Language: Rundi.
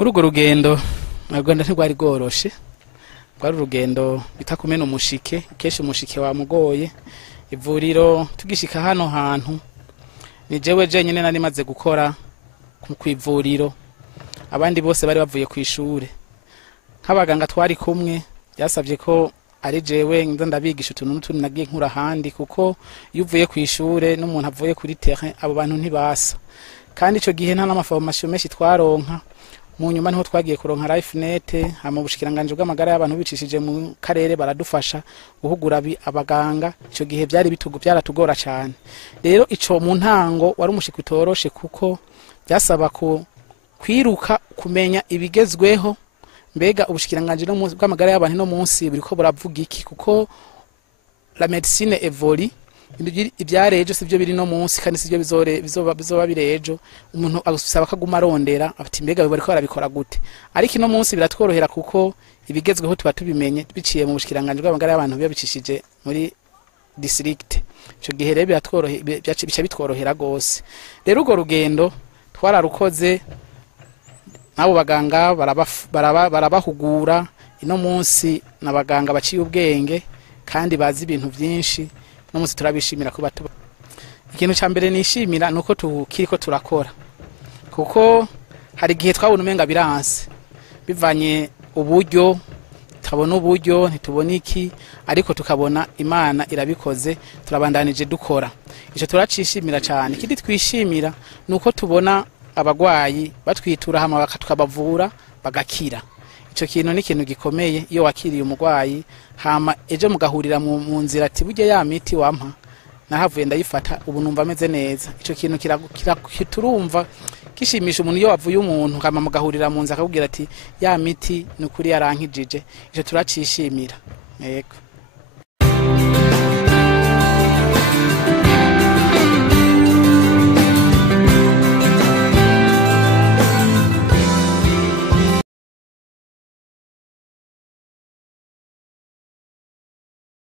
Urugo rugendo nagwanda ntigwari goroshe rwari urugendo bita kumena umushike keshe umushike wamugoye ivuriro tugishika hano hantu ni jewe jenyene nari maze gukora kw'ivuriro abandi bose bari bavuye kw'ishure nk'abaganga twari kumwe byasabye ko ari jewe nza ndabigisha utuntu n'utundi nagiye nkura handi kuko iyo uvuye kw'ishure n'umuntu avuye kuri terrain abo bantu ntibasa kandi ico gihe nta n'amaformation menshi twaronka mu nyuma niho twagiye kuronka Lifenet hama ubushikiranganje bw'amagara y'abantu bicishije mu karere baradufasha guhugura abaganga ico gihe byari byaratugora cyane rero ico mu ntango wari umushiki utoroshe kuko byasaba ko kwiruka kumenya ibigezweho mbega ubushikiranganje bw'amagara y'abantu no munsi buriko buravuga iki kuko la médecine évolue ibyarejo sivyo biri no munsi kandi sivyo bizoba birejo umuntu agusaba kaguma arondera ati mbega bariko barabikora gute ariko no munsi biratworohera kuko ibigezweho tuba tubimenye biciye mu bushikiranganje bw'amagara y'abantu bibicishije muri district ico gihe rero biratworohera bica bitworohera gose rero ugo rugendo twararukoze nabo baganga barabahugura ino munsi nabaganga baciye ubwenge kandi bazi ibintu byinshi no munsi turabishimira ko batuba ikintu cyambere nishimira nuko tukiriko turakora kuko hari gihe twabona umenga biranse bivanye uburyo tabona uburyo ntitubona iki ariko tukabona Imana irabikoze turabandanije dukora ico turacishimira cyane kidi twishimira nuko tubona abagwayi batwitura hama bakabavura bagakira ico kintu ni kintu gikomeye iyo wakiriye umugwayi hama ejo mugahurira mu nzira ati burya ya miti wampa nahavuye ndayifata ubu numva ameze neza ico kintu kiturumva kishimisha umuntu iyo wavuye umuntu hama mugahurira mu nzira akakubwira ati ya miti nukuri yarankijije ico turacishimira yego.